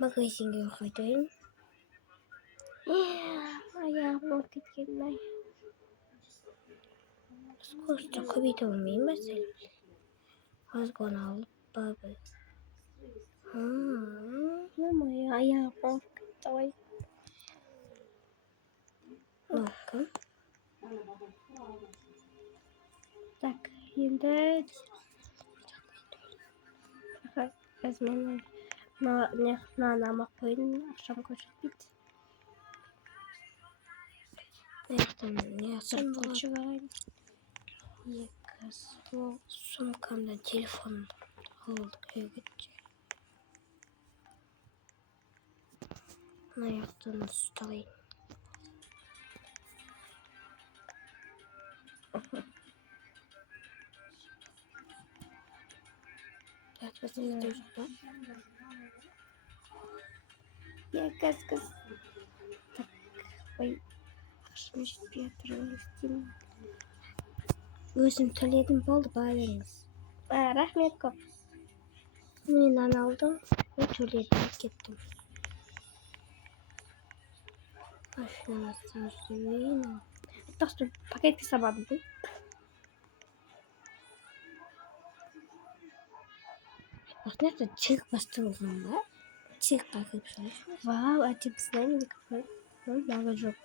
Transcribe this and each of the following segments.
магазинге қайтайын. Аяғым кеткен-ай. Скоростты көбейте алмаймын ба сәл? Азғана алып бабы. Аяғым кетті-ай. Bakın. Так, енді өзімен намақ қойдым, ақшам көрсетпейді. Не Сыртқа шығарайын. екі сумкамдан телефонымды алды көйгетші. Аяқтан ұстайын. Я кыз. Так, ой, ақшам жетпей жатыр, істеймін. Өзім төледім, болды, барыңыз. Рахмет көп. Мен аны алдым, төледім, кеттім. Машинамыздан жүрейін. Так что пакетке сабадым бұл. Осынақта чек бастырылған ба? Чек қақып шалайсың. Вау, а типа знаем, какой? Много жоқ.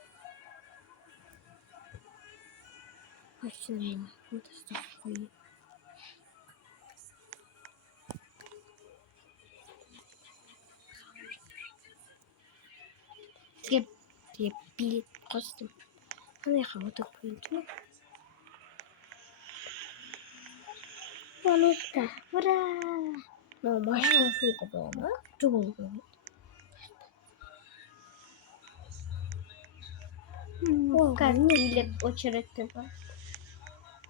Машинама, вот что такое. Сізге билет қостым. Қандай қағыда көрінді? Планетта. Ура! Машина суға бола ма? Жоқ ол көрінді. Как билет очередті бар.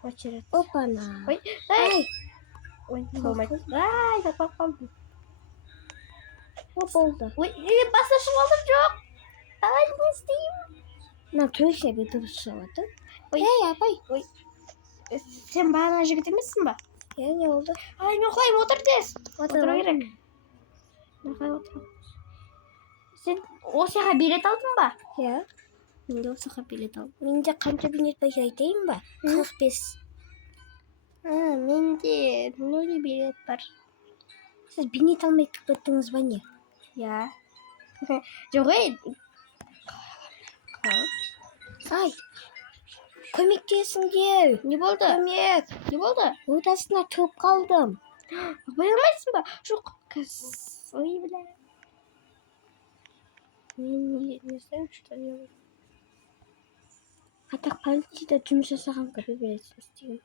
Очеред. Опана. Ой, ой, болмайды. Ай, тапап қалдым. О, болды. Ой, басып алдым, жоқ. Ай, не істеймін? Мына төсегі дұрыс шығады. Ой, апай. Ой, сен бағана жігіт емессің ба? Не oldu? Ай, мен құлайым, отыр тез. Отыру керек. Нақай отырам. Сен осыға билет алдың ба? Иә. Мен де осыға билет алдым. Менде қанша билет бар айтайын ба? 45. Менде 0 билет бар. Сіз билет алмай кеттіңіз ба не? Иә. Жоқ, Ай, көмектесіңдер. не болды? Көмек. Не болды? Ортасына тұрып қалдым. Бай алмайсың ба? Жоқ, ой, бля. Мен не знаю, что делать. Атақ полицияда жұмыс жасаған көпе бересіз істеген.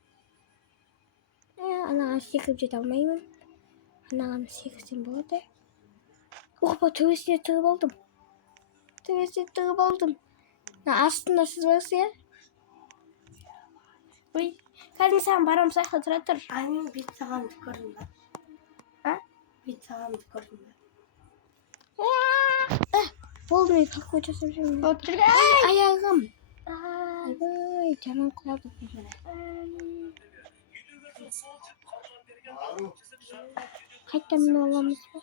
Анаған секіріп жете алмаймын. Анаған секірсем болады. Опа, төбесіне тұрып алдым. Астында сіз барсыз, иә? Ой, қазір саған барам сияқты тұра тұр. Мен бет сағамды көрдім ба? Бет сағамды көрдім ба? Болды, мен қалқой жасап жүрмін. Отыр. Аяғым. Ай, жаным құлады. Қайта мені аламыз ба?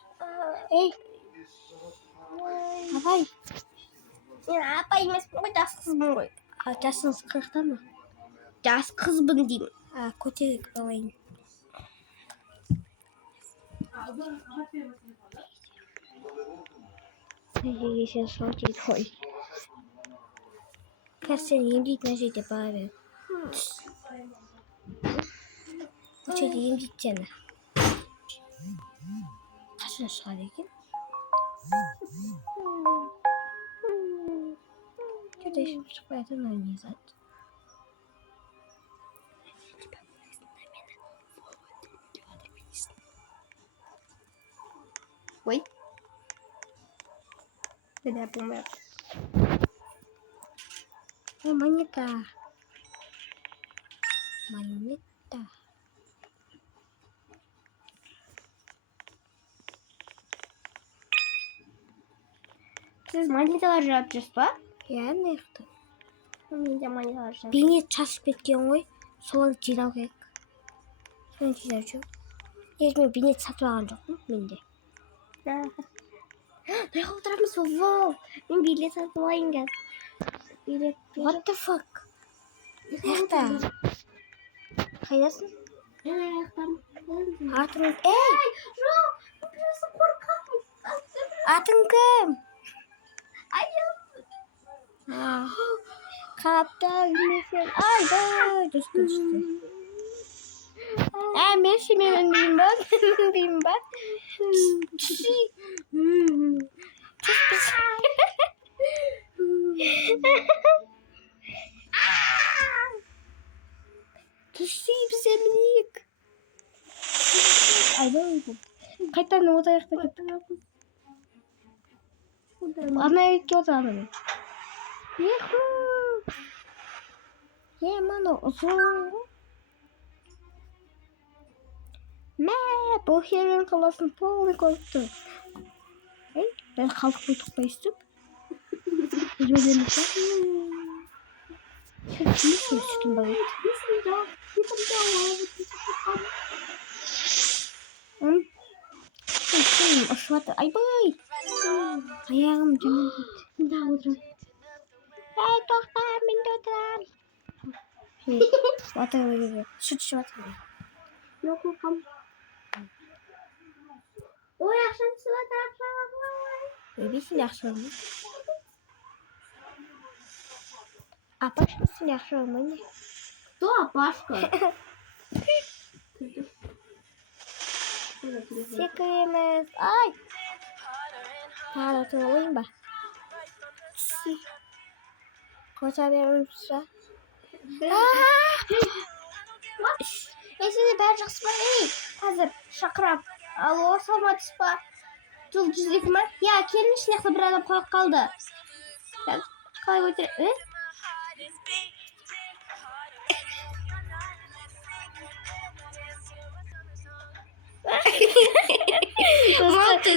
Ей! Апай! Сен апай емеспін ғой, жас қызбын ғой. Жасыңыз 40-та ма? Жас қызбын деймін. Көтерек алайын. Сен сол дейді ғой. Қазір сен емдейтін жерде бара бер. Ол жерде емдейді сені. Қашан шығады екен? Что-то еще шықпай жатыр, мына не зат. Ой. Беда болмай. Монета. Сіз монеталар жауап жүрсіз ба? Иә, неғді. Менде монеталар жауап. Бейнет шашып кеткен ғой. Соларды жинау керек. Соны жинап жүр. Мен бейнет сатып алған жоқпын менде. Ne oturamız baba? Ben bilet alıp alayım gel. Bilet. What the fuck? Nerede? Kaydasın? Atın. Ey! Burası korkak. Atın kim? Ay Ha. Kapta gülmesin. Ay da. Düştü. Merci benim ben. Benim ben. Düştü bize minik. Ay böyle. Kaç tane o da ayakta gitti. Ama ilk o da alıyor. Yuhuu. Ye mano uzun. Bu yerin kalasın polni korktu. Hey, ben kalkıp oturup istedim. Böyle Şimdi sütüm böyle. Aşağıda ay bay. Ayağım canım. Daha oturum. Hey doktor, ben de oturam. What are you? Süt what? Yok kam. O yaşın sıra tarafı. Öyleyse yaxşı olmuş. Apaşmasın yaxşı olmuş. Doğa başka. Sekemez. Ay. Hala tuğlayayım bak. Koca bir ölmüşse. Şimdi ben жақсы ей қазір шақырам. Алло, саламатсыз ба? Жұлдыз ма? Я, келіңізші, мына жақта бір адам қалып қалды. Қалай өтір?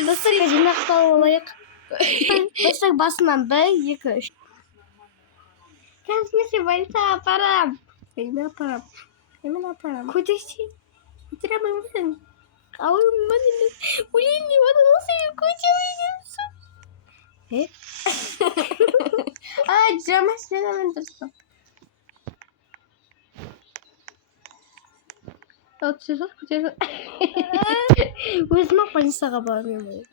Достар жинақталып алайық. Достар басынан 1, 2, 3. Қазір больница апарам. Мен апарам. Көтеші. Көтере алмаймын. Ауырмын емес. Блин, оны насıl көтеремейсің? Ай, жамас жаман дұрыс. Көтере. Өзім-ақ больницаға бармаймын.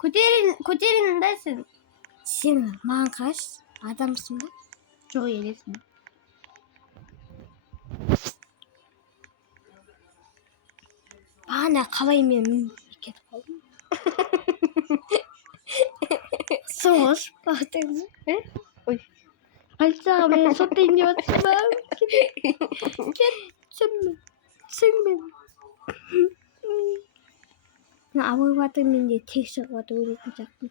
Көтерін дайсың. Сен маған қаш? Адамсың ба? Жоқ, елесің. Ана қалай мен кетіп қалдым. Соғыш бақтыңыз. Ой. Полицияға мені соттайын деп жатсың ба? Кет, түсінбедім. Абай батыр менде тек шығып жатыр өлетін жақтым.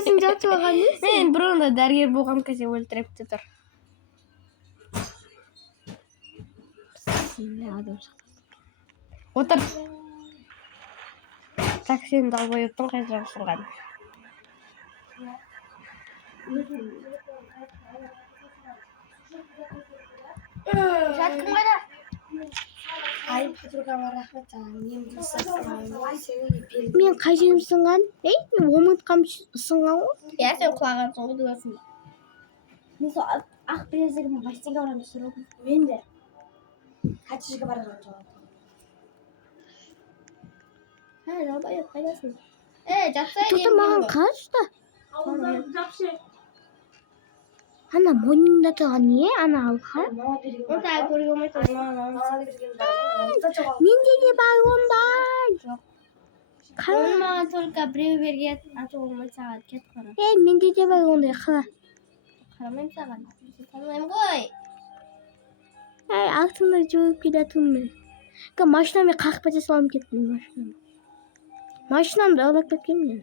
Өзің жатып алған несің? Мен бұрында дәрігер болғам кезде өлтіріпті тұр. Отыр. Так, сен далбай өттің қай жағысынған. Жатқым қайда? Ай, подругама рахмет мен мен қай жерім сынған? Ей, мен омыртқам сынған ғой. Я, сен құлағансың ғой дуасың. Мен сол ақ білезігімді бастенге барамын сұрап. Мен де. Қайсы жерге бара жатырмын. Далбай өт, қайдасың? Жатса Тоқта маған қарашты. Ана мойнында тұрған не? Ана алқа? Онда көруге болмай тұр. Менде де бар ондай. Оны маған только біреу берген. Аты болмай саған кет қара. Менде де бар ондай қара. Қарамайым саған. Танымайым ғой. Артында жүріп келатырмын мен. Машинамен қақпа жасалып кеттім машинамды. Машинамды алып кеткен мен.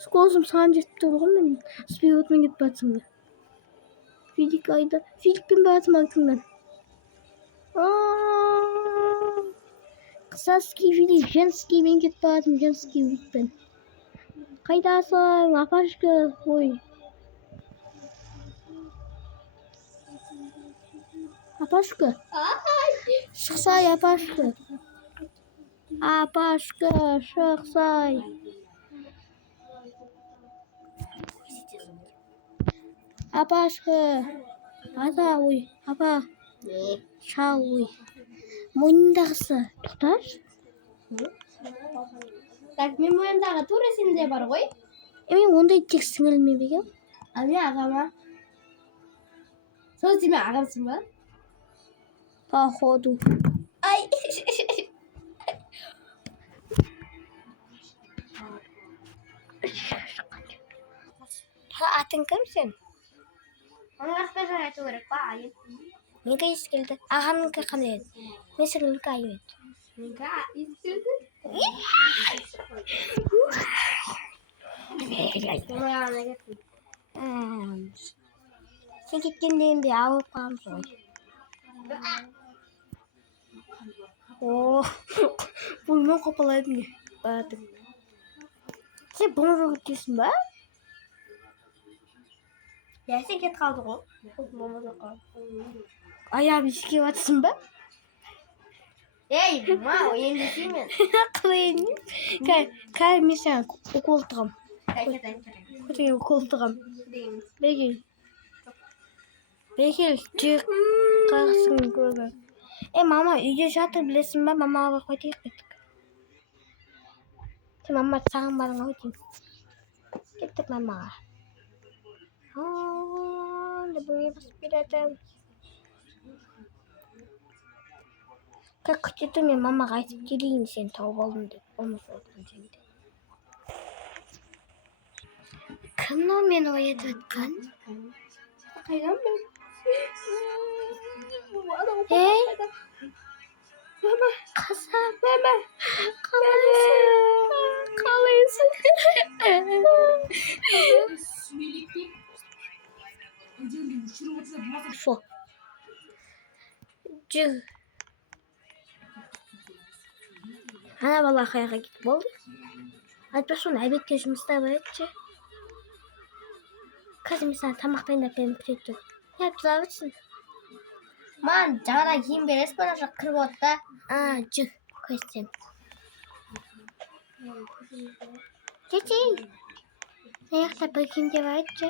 Сколсым саған жетіп тұр ғой мен. Спиротмен кетіп батсыңды. Физикпен батым артыңдан. Қысаский физик, женский мен кетіп батым, женский физикпен. Қайдасың, апашка, ой. Апашка. Шықсай, апашка. Апашка, шықсай. Апашка. Ата, ой, апа. Шал, ой. Мойындағысы. Тоқташ. Так, мен мойындағы тура сенде бар ғой. Мен ондай тек сіңілме бегем. А мен ағама. Сол сен ағамсың ба? Походу. Ай. Атың кім сен? Оның артқа айту керек па? Айып. Менікі ескелді. Ағамнікі қандай еді? Мен сіңілікі айып еді. Менікі ескелді. Сен кеткенден бе ауырып қаламыз ғой. Бұймен қопалайдың не? Баратың. Сен бұны жоқ өткесін ба? Я сен кет қалды ғой. Аяғым ешке батсын ба? Ей, мау, енді сен. Қалай не? Кәй, мен сен укол тұғам. Көтіңе укол тұғам. Бегел. Бегел, жүк қағысын көргі. Мама, үйде жатыр білесің ба? Мамаға бір қойтайық кеттік. Сен мама саған барың қойтайын. Кеттік мамаға. Бұйы басып беретін. Күтетін мен мамаға айтып келейін, сен тауып алдым деп. Болмаса отырған жерде. Кім о мені оятып жатқан? Қайдан мен? Ей! Мама, қазақ, мама. Қалайсың? Фу. Жүр. Ана бала қайға кетіп болды. Айтпақшы оны әбетке жұмыста барады. Қазір мен саған тамақ дайындап беремін, күтіп тұр. Не тұра берсін? Маған жаңадан киім бересіз бе, жақ кіріп отта. Жүр, көрсетем. Жетей. Аяқта бір киімде бар еді.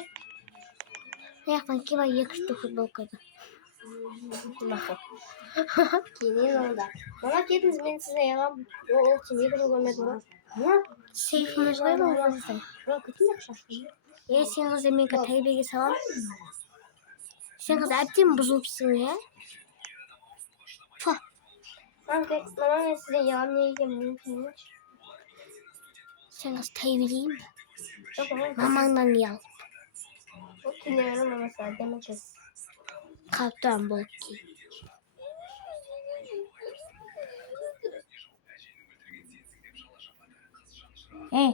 Аяқтан кейбір екі-үшті футболкада. Кейінен онда. Мама кетіңіз, мен сізді аяғам. Ол сен екі жыл көрмедің ба? Сейфіміз ғой бұл қыздың. Күтін ақшашы. Сен қызды менгі тәрбиеге салам. Сен қыз әбден бұзылыпсың, е? Мама, мен сізді аяғам не екенін білмеймін. Сен қыз тәрбиелейін бе? Мамаңнан не алып? Ол кенелері мамасы әдемі кез. Қалыптан болып ки. Не?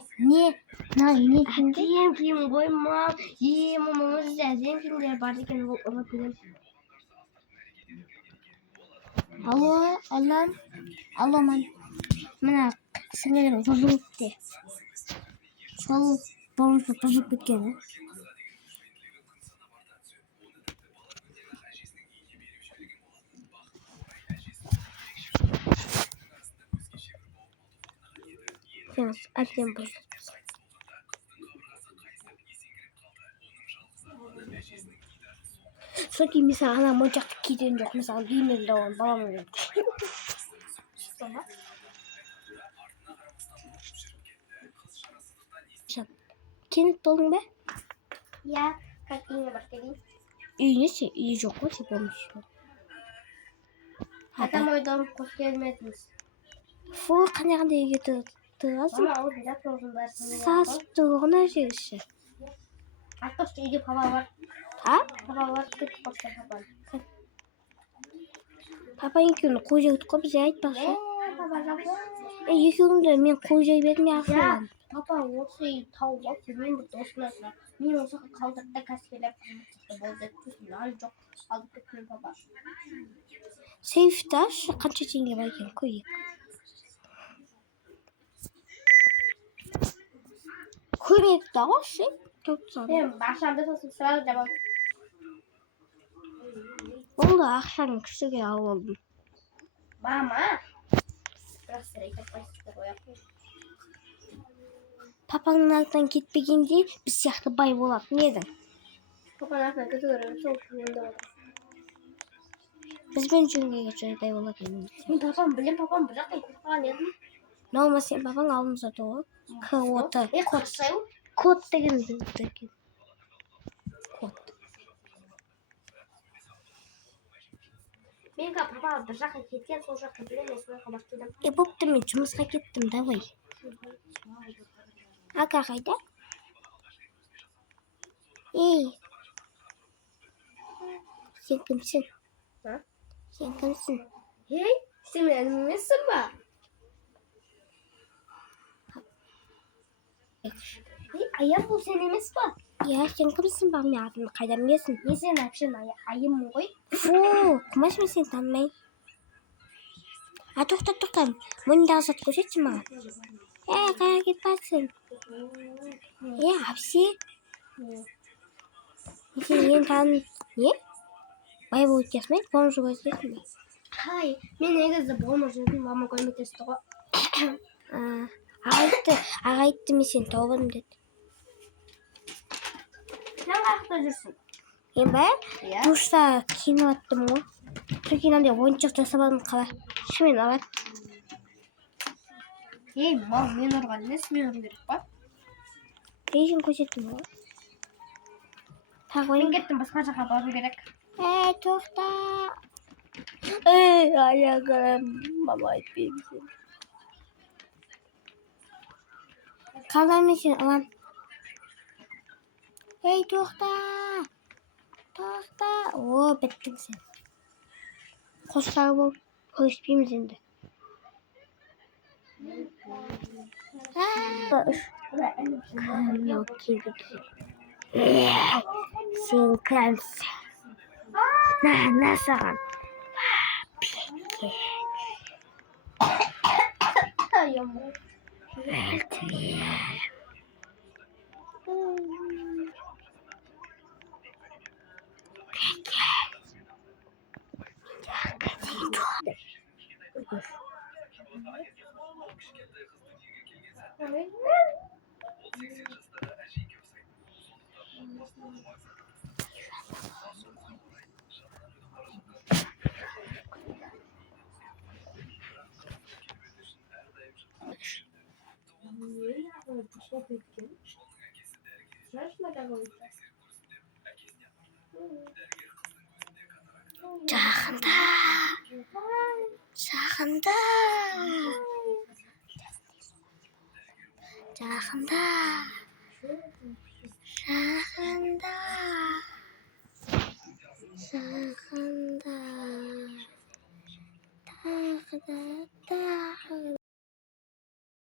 Не кімде? Әдем киім ғой, мам. Мамамыз өзі әдем киімдер бар екен, ол ұрып берем. Алло, мына сіңілім бұзылыпты. Сол болмысы бұзылып кеткен. Сен әдем бұзылыпсың. Сол кейін мысалы ана моншақты киген жоқ. Мысалы деймелді оған баламын өлді. Кенет болдың ба? Я, как үйіне бар келейін. Үйіне ше? Үйі жоқ қой, сен болмышы. Атамой дом қош келмедіңіз. Фу, қандай үйге тұрғансың? Мама, ол жат болсын бәрсін. Сасып тұрғына жеріші. Артықшы үйде папа бар. Папа бар, кетіп қосты папа. Папа екеуін қой жегіт қой, бізе айтпақшы. Папа жапы. Екеуіңді мен қой жей бердім, ақылан. Папа осы үй тауып алып, мен бір досына сұрақ. Мен осы қалдыртта кәскелеп болды. Ал жоқ, алдып кеттім папа. Сейфті ашы, қанша теңге бар екен, көйек. Көйекті ағашы, 400. Мен башамды сосын сразу жабалып. Oldu akşam küçük ya oldum. Mama. Biraz sırayı kapatıştır o yapıyor. Papanın altından gitmeyince bir siyahlı bay bolak. Neden? Papan aklına götürüyorum. Çok yanında olur. Biz ben çünkü geçer bay bolak. Papam bırakın kurban yedim. Ne olmaz senin papan alımıza doğru. Kıvota. Kotsayım. Kod degin. Kod. Benim papam bırakın ketken sonra kapıdan esmeye kabarttım. Boptum ben жұмысқа кеттім давай. Aka қайда? Ей. Сен кімсің? Ha? Сен кімсің? Hey, sen benim misin mi? Hey, ayım bu senin mis mi? Ya сен кімсің бағым атымды қайдан білесің? Ne sen hapşın ayım mı koy? Фу, құмаш мен сені танымайын. Тоқта. Мойныңдағы зат көрсетші маған. Қайда кетпәсің? Әпсе? Сен ені таным... Не? Бай болып кетесің бе? Қонжы көрсетесің бе? Hayır, ben ne kızdı bolmaz dedim ama koymak istiyor. Аға айтты мен сені тауып деді. Sen kalkta жүрсün? Мен ба? Ya. Душта кино аттым ғой. Сол кинода ойыншық жасап алдым қалай. Шымен алады. Hey, mal men organ ne smiyorum gerek bak. Режим көрсеттім ғой. Тағы Ben ойын. gittim başka жаққа бару керек. Тоқта. Аяғым. Мама айтпеймін сен. Қалай мен сені алам. Тоқта. О, біттің сен. Қостағы болып көріспейміз енді. Кім yok келді. Сен кімсің? На саған. Ayım. Жақында. Жақында.